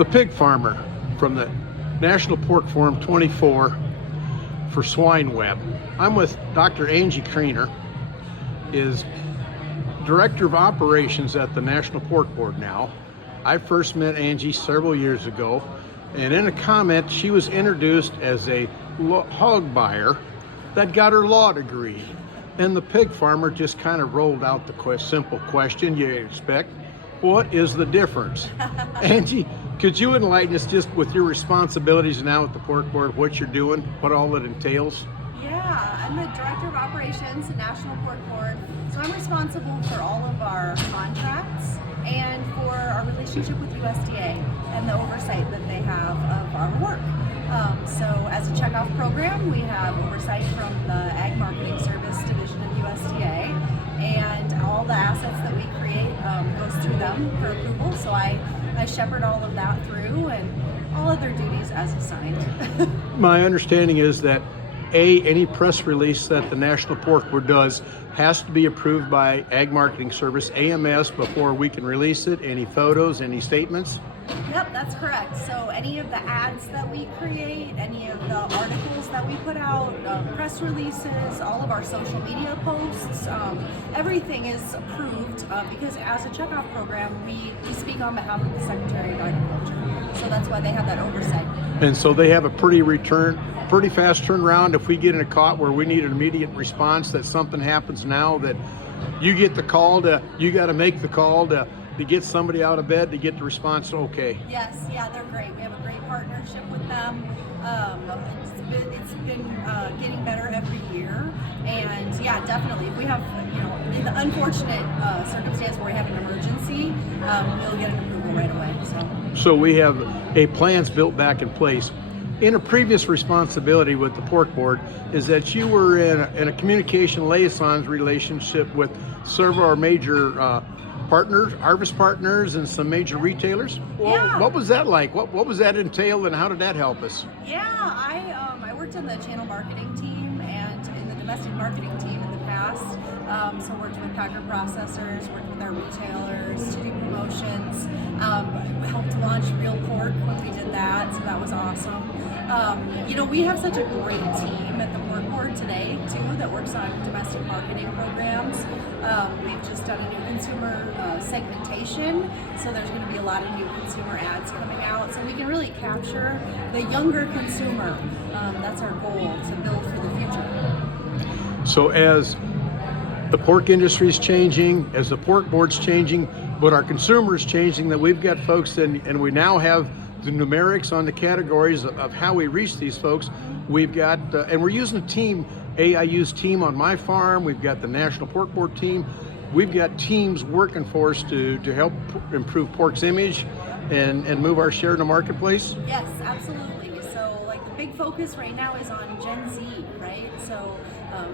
the pig farmer from the National Pork Forum 24 for Swine Web. I'm with Dr. Angie Krieger, is Director of Operations at the National Pork Board now. I first met Angie several years ago, and in a comment, she was introduced as a hog buyer that got her law degree. And the pig farmer just kind of rolled out the simple question you expect: what is the difference? Angie, could you enlighten us just with your responsibilities now at the Pork Board, what you're doing, what all it entails? Yeah, I'm the Director of Operations at National Pork Board, so I'm responsible for all of our contracts and for our relationship with USDA and the oversight that they have of our work. So as a checkoff program, we have oversight from the Ag Marketing Service Division of USDA, and all the assets that we create goes through them for approval. So I shepherd all of that through and all other duties as assigned. My understanding is that any press release that the National Pork Board does has to be approved by Ag Marketing Service, AMS, before we can release it. Any photos, any statements? Yep, that's correct. So any of the ads that we create, any of the articles that we put out, press releases, all of our social media posts, everything is approved because as a checkoff program, we speak on behalf of the Secretary of Agriculture. So that's why they have that oversight. And so they have a pretty fast turnaround. If we get in a caught where we need an immediate response, that something happens now, that you get the call you got to make the call to get somebody out of bed to get the response. Okay. Yes, yeah, they're great. We have a great partnership with them. It's been getting better every year, and yeah, definitely. If we have, in the unfortunate circumstance where we have an emergency, we'll get an approval right away. So we have a plans built back in place. In a previous responsibility with the Pork Board is that you were in a communication liaisons relationship with several of our major partners, harvest partners, and some major retailers. Well, yeah. What was that like? What was that entail, and how did that help us? Yeah, I worked in the channel marketing team and in the domestic marketing team in the past. So worked with packer processors, worked with our retailers to do promotions, helped launch Real Pork when we did that, so that was awesome. We have such a great team at the Pork Board today too that works on domestic marketing programs. We've just done a new consumer segmentation, so there's going to be a lot of new consumer ads coming out, so we can really capture the younger consumer. That's our goal, to build for the future. So as the pork industry is changing, as the Pork Board's changing, but our consumers changing, that we've got folks and we now have the numerics on the categories of how we reach these folks. We've got, and we're using a team, I use team on my farm, we've got the National Pork Board team, we've got teams working for us to help improve pork's image and move our share in the marketplace. Yes, absolutely. So like the big focus right now is on Gen Z, right? So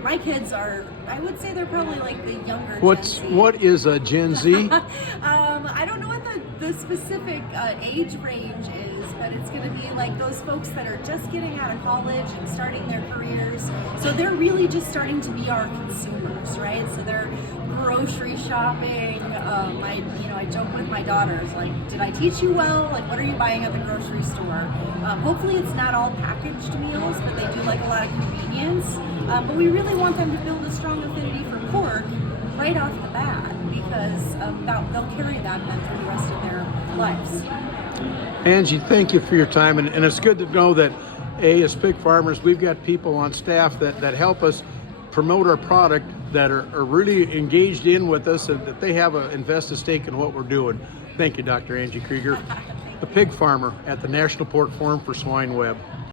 my kids are, I would say they're probably like the younger Gen Z. What is a Gen Z? I don't know what the specific age range is, but it's going to be like those folks that are just getting out of college and starting their careers. So they're really just starting to be our consumers, right? So they're grocery shopping. I joke with my daughters, like, did I teach you well? Like, what are you buying at the grocery store? Hopefully it's not all packaged meals, but they do like a lot of convenience. But we really want them to build a strong affinity for pork right off the bat, because they'll carry that through the rest of their lives. Angie, thank you for your time, and it's good to know that as pig farmers, we've got people on staff that help us promote our product, that are really engaged in with us, and that they have an invested stake in what we're doing. Thank you, Dr. Angie Krieger, the pig farmer at the National Pork Forum for Swine Web.